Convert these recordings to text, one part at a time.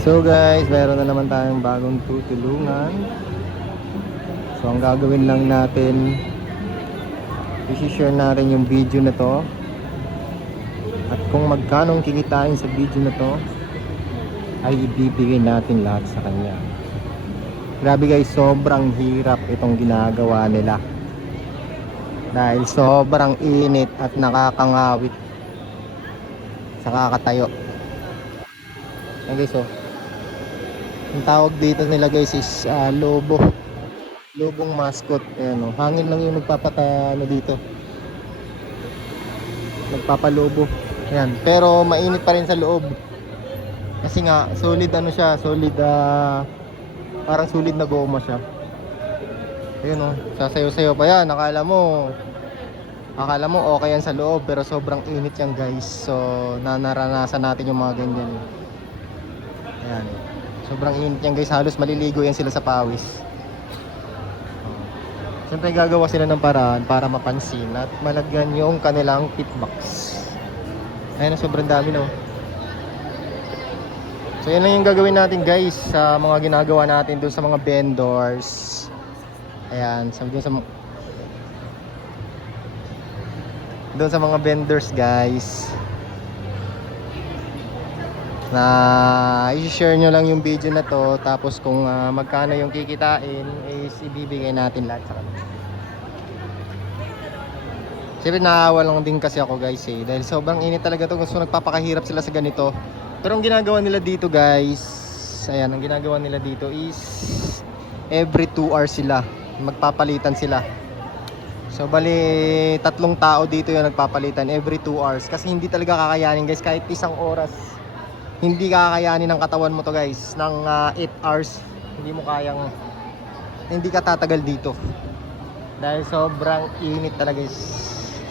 So guys, meron na naman tayong bagong tutulungan. So ang gagawin lang natin, i-share natin yung video na to. At kung magkano kikitain sa video na to, ay ibibigay natin lahat sa kanya. Grabe guys, sobrang hirap itong ginagawa nila. Dahil sobrang init at nakakangawit sa kakatayo. Ayan guys, oh. Ang tawag dito nila guys is ah, lobo. Lobong mascot. Ayan, oh. Hangin lang yung nagpapata ano dito. Nagpapalobo. Ayan. Pero mainit pa rin sa loob. Kasi nga, solid ano siya, solid ah, parang solid na goma siya. Ayun oh, sasayo-sayo pa yan. Akala mo, akala mo okay yan sa loob, pero sobrang init yan guys. So, nanaranasan natin yung mga ganyan. Ayan. Sobrang init yan guys. Halos maliligo yan sila sa pawis. Siyempre gagawa sila ng paraan para mapansin at malagyan yung kanilang pitbox. Ayan, sobrang dami no. So yan lang yung gagawin natin guys sa mga ginagawa natin doon sa mga vendors. Ayan, sa doon sa doon sa mga vendors guys na i-share nyo lang yung video na to tapos kung ah, magkano yung kikitain is ibibigay natin lahat sa kanila. Siyempre naawa lang din kasi ako guys eh. Dahil sobrang init talaga to gusto nagpapakahirap sila sa ganito. Pero ang ginagawa nila dito guys ayan ang ginagawa nila dito is every 2 hours sila magpapalitan sila. So bali tatlong tao dito yung nagpapalitan every 2 hours. Kasi hindi talaga kakayanin guys kahit isang oras hindi kakayanin ng katawan mo to guys ng 8 hours. Hindi mo kayang hindi ka tatagal dito. Dahil sobrang init talaga guys.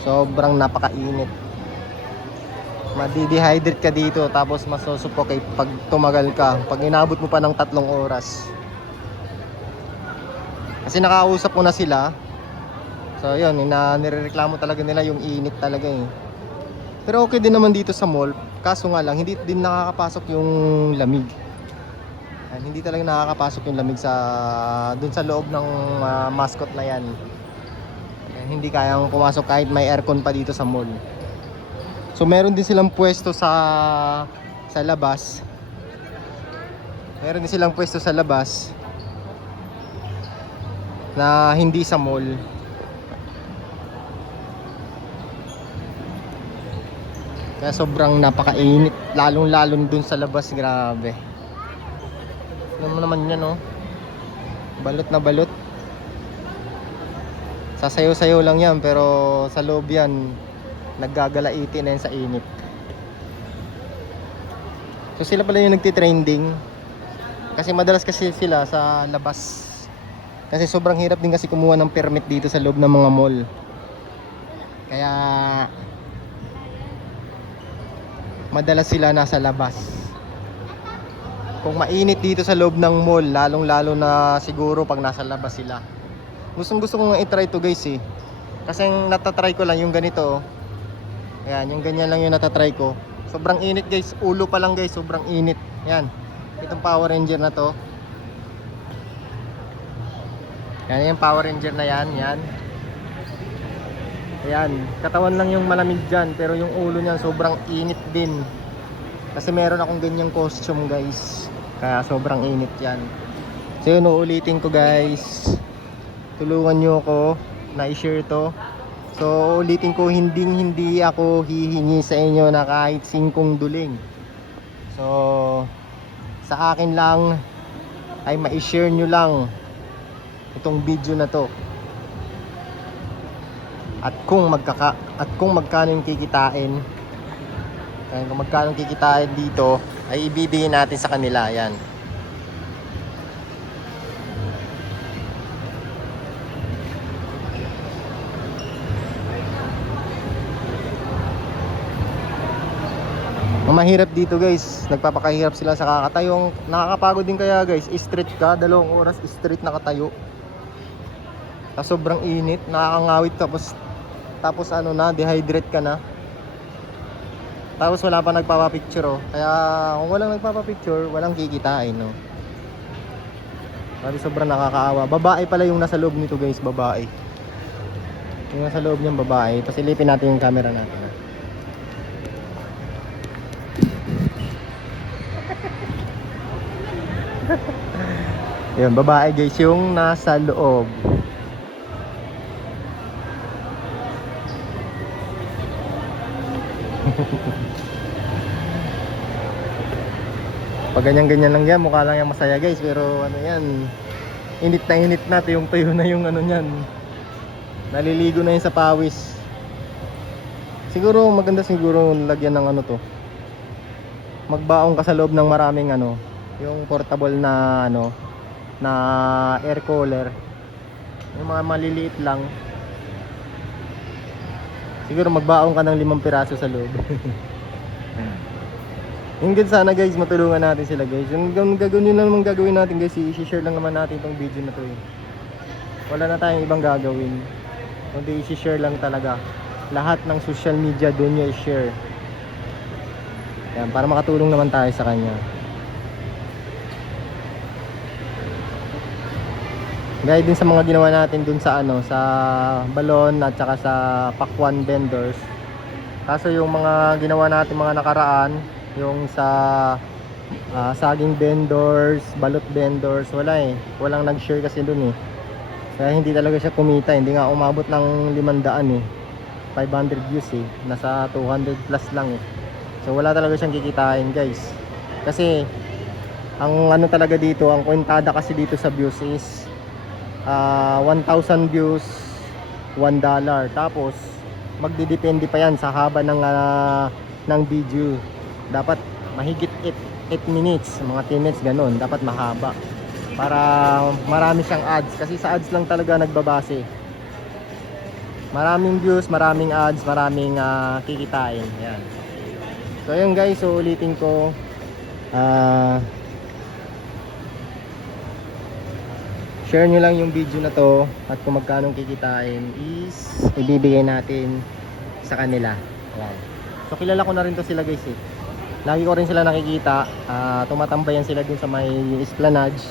Sobrang napakainit. Madidehydrate ka dito tapos masusuffocate pag tumagal ka pag inabot mo pa ng tatlong oras. Kasi nakausap ko na sila. So yun, nirereklamo talaga nila yung init talaga eh. Pero okay din naman dito sa mall. Kaso nga lang, hindi din nakakapasok yung lamig. Ayan, hindi talaga nakakapasok yung lamig sa dun sa loob ng ah, mascot na yan. Ayan, hindi kayang pumasok kahit may aircon pa dito sa mall. So meron din silang pwesto sa sa labas. Meron din silang pwesto sa labas na hindi sa mall. Kaya sobrang napakainit, lalong lalong dun sa labas, grabe. Ano naman yan, oh. Balot na balot. Sasayaw-sayaw lang yan, pero sa loob yan, naggagalaiti na yan sa init. So sila pala yung nagtitrending. Kasi madalas kasi sila sa labas. Kasi sobrang hirap din kasi kumuha ng permit dito sa loob ng mga mall. Kaya madalas sila nasa labas. Kung mainit dito sa loob ng mall, lalong lalo na siguro pag nasa labas sila. Gustong gusto ko nga i-try to guys eh. Kasi yung natatry ko lang yung ganito. oh. Ayan, yung ganyan lang yung natatry ko. Sobrang init guys, ulo pa lang guys, sobrang init. Ayan, itong Power Ranger na to. Yan yung Power Ranger na yan, yan. Ayan, katawan lang yung malamig dyan, pero yung ulo niyan sobrang init din. Kasi meron akong ganyang costume guys. Kaya sobrang init yan. So yun, uulitin ko guys. Tulungan nyo ako na i-share to. So ulitin ko, hindi hindi ako hihingi sa inyo na kahit singkong duling. So sa akin lang ay ma-share nyo lang itong video na to at kung magkaka at kung magkano yung kikitain kaya kung magkano kikitain dito ay ibibigay natin sa kanila yan mahirap dito guys, nagpapakahirap sila sa kakatayong. Nakakapagod din kaya guys, straight ka, dalawang oras straight nakatayo. Tapos sobrang init, nakakangawit tapos tapos ano na, dehydrate ka na. Tapos wala pa nagpapapicture oh. Kaya kung walang nagpapapicture, walang kikitain no. Sabi sobrang nakakaawa. Babae pala yung nasa loob nito guys, babae. Yung nasa loob niyang babae. Pasilipin natin yung camera natin. ah. Yun, babae guys, yung nasa loob. Pag ganyan-ganyan lang yan, mukha lang yan masaya guys. Pero ano yan, init na init na, yung tuyo na yung ano yan. Naliligo na yun sa pawis. Siguro maganda siguro lagyan ng ano to. Magbaong ka sa loob ng maraming ano, yung portable na ano, na air cooler. Yung mga maliliit lang. Siguro magbaong ka ng limang piraso sa loob. Yung good sana guys, matulungan natin sila guys. Yung, gagawin yun lang naman gagawin natin guys, i-share lang naman natin itong video na to eh. Wala na tayong ibang gagawin. Kundi i-share lang talaga. Lahat ng social media doon nyo i-share. Yan, para makatulong naman tayo sa kanya. Gaya din sa mga ginawa natin dun sa ano, sa balon at saka sa pakwan vendors. Kaso yung mga ginawa natin mga nakaraan, yung sa ah, saging vendors, balot vendors, wala eh. Walang nag-share kasi dun eh. Kaya hindi talaga siya kumita, hindi nga umabot ng 500 eh. 500 views eh. Nasa 200 plus lang eh. So wala talaga siyang kikitain guys. Kasi ang ano talaga dito, ang kwentada kasi dito sa views is ah 1,000 views, 1 dollar. Tapos magdidepende pa yan sa haba ng ah, ng video. Dapat mahigit 8, 8 minutes, mga 10 minutes ganun. Dapat mahaba. Para marami siyang ads. Kasi sa ads lang talaga nagbabase. Maraming views, maraming ads, maraming ah, kikitain. Yan. So yun guys, so ulitin ko. Ah share nyo lang yung video na to at kung magkano kikitain is ibibigay natin sa kanila. Ayan. So kilala ko na rin to sila guys eh. Lagi ko rin sila nakikita. ah tumatambayan sila dun sa may esplanade.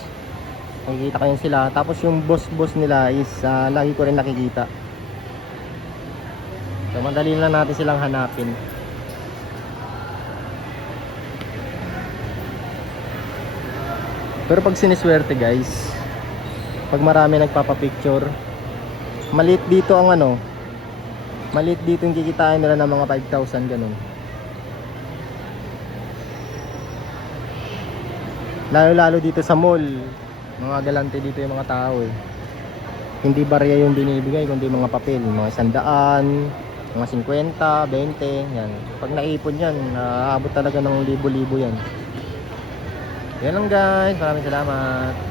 Nakikita ko yun sila. Tapos yung boss-boss nila is ah, lagi ko rin nakikita. So madali lang natin silang hanapin. Pero pag siniswerte guys, pag marami nagpapapicture, maliit dito ang ano, maliit dito yung kikitain nila ng mga 5,000 ganun. Lalo-lalo dito sa mall, mga galante dito yung mga tao eh. Hindi barya yung binibigay, kundi mga papel, mga sandaan, mga 50, 20, yan. Pag naipon yan, naaabot talaga ng libo-libo yan. Yan lang guys, maraming salamat.